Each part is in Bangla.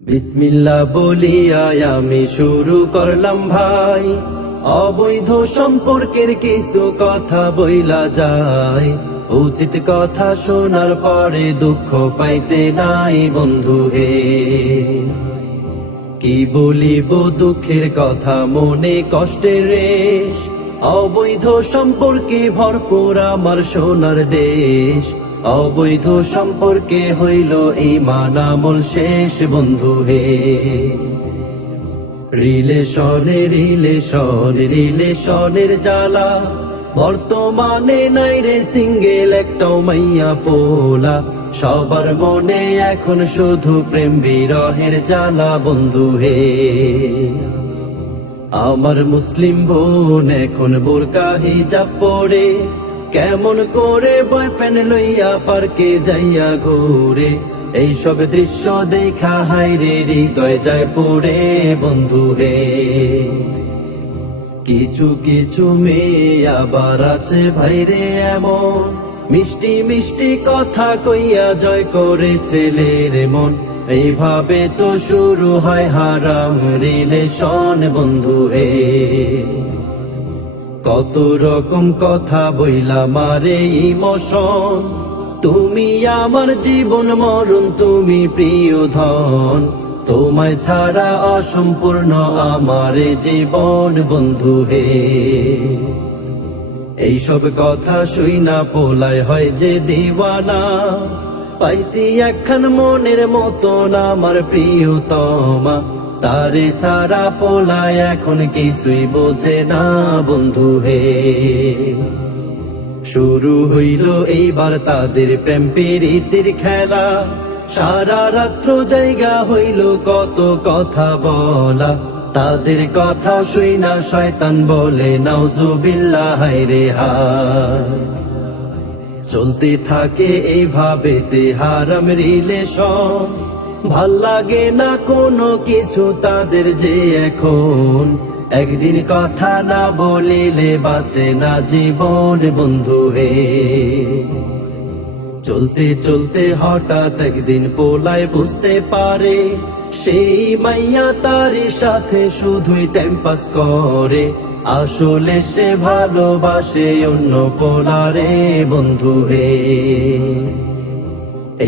বিসমিল্লাহ বলিয়া আমি শুরু করলাম ভাই, অবৈধ সম্পর্কের কিছু কথা বইলা যায়। উচিত কথা শোনার পরে দুঃখ পাইতে নাই বন্ধু হে। কি বলিব দুঃখের কথা, মনে কষ্টের রেশ। অবৈধ সম্পর্কে ভরপুর আমার সোনার দেশ। অবৈধ সম্পর্কে হইল ঈমান আমল শেষ বন্ধু হে। রিলেশনের জ্বালা বর্তমানে নাই রে সিঙ্গেল একটাও মাইয়া পোলা। সবার মনে এখন শুধু প্রেম বিরহের জ্বালা বন্ধু হে। আমার মুসলিম বোন এখন বোরকা হিজাব পরে, কেমন করে বয়ফ্রেন্ড লইয়া পার্কে যাইয়া ঘুরে। এইসব দৃশ্য দেখা হায়রে হৃদয় যায় পড়ে বন্ধু হে। কিছু কিছু মেয়ে আবার আছে ভাইরে এমন, মিষ্টি মিষ্টি কথা কইয়া জয় করে ছেলের মন। এইভাবে তো শুরু হয় হারাম রিলেশন বন্ধু হে। কত রকম কথা বইলা মারে ইমোশন, তুমি আমার জীবন মরণ, তুমি প্রিয় ধন। তোমায় ছাড়া অসম্পূর্ণ আমার জীবন বন্ধু হে। এইসব কথা শুইনা পোলায় হয় যে দিওয়ানা, পাইছি একখান মনের মতন আমার প্রিয়তমা। তারে সারা পোলায় এখন কিছুই বোঝে না বন্ধু হে। শুরু হইল এইবার তাদের প্রেম প্রীতির খেলা, সারা রাত্র জায়গা হইল কত কথা বলা। তাদের কথা শুইনা শয়তান বলে নাউজুবিল্লাহ হায়রে হায়। চলতে থাকে এইভাবে তে হারাম রিলেশন, ভাল লাগে না কোনো কিছু তাদের যে এখন। একদিন কথা না বলিলে বাঁচে না জীবন বন্ধু হে। চলতে চলতে হঠাৎ একদিন পোলায় বুঝতে পারে, সেই মাইয়া তার সাথে শুধুই টাইম পাস করে। আসলে সে ভালোবাসে অন্য পোলারে বন্ধু হে।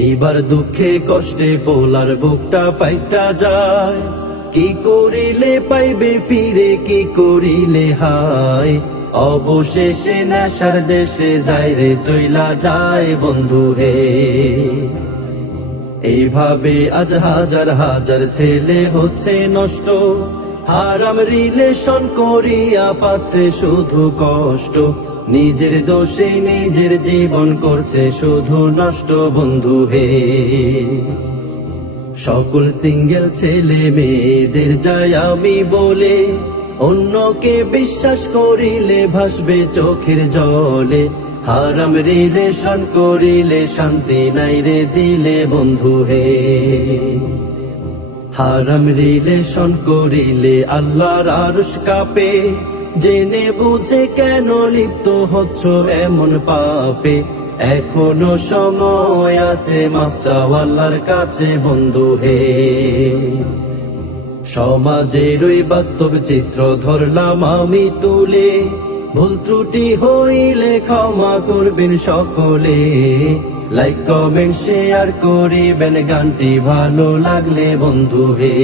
এইবার দুঃখে কষ্টে পোলার বুকটা ফাইটা যায়। কি করিলে পাইবে ফিরে, কি করিলে হায়। অবশেষে নেশার দেশে যায় রে চইলা যায় বন্ধু হে। এইভাবে আজ হাজার হাজার ছেলে হচ্ছে নষ্ট, হারাম রিলেশন করিয়া পাচ্ছে শুধু কষ্ট। নিজের দোষে নিজের জীবন করছে শুধু নষ্ট বন্ধু হে। সকল সিঙ্গেল ছেলে মেয়েদের যাই আমি বলে, অন্যকে বিশ্বাস করিলে ভাসবে চোখের জলে। হারাম রিলেশন করিলে শান্তি নাই রে দিলে বন্ধু হে। হারাম রিলেশন করিলে আল্লাহর আরশ কাঁপে। জেনে বুঝে কেন লিপ্ত হচ্ছ এমন পাপে। এখনো সময় আছে মাফ চাও আল্লাহর কাছে বন্ধু হে। সমাজের ওই বাস্তব চিত্র ধরলাম আমি তুলে, ভুল ত্রুটি হইলে ক্ষমা করবেন সকলে। লাইক কমেন্ট শেয়ার করিবেন গানটি ভালো লাগলে বন্ধু হে।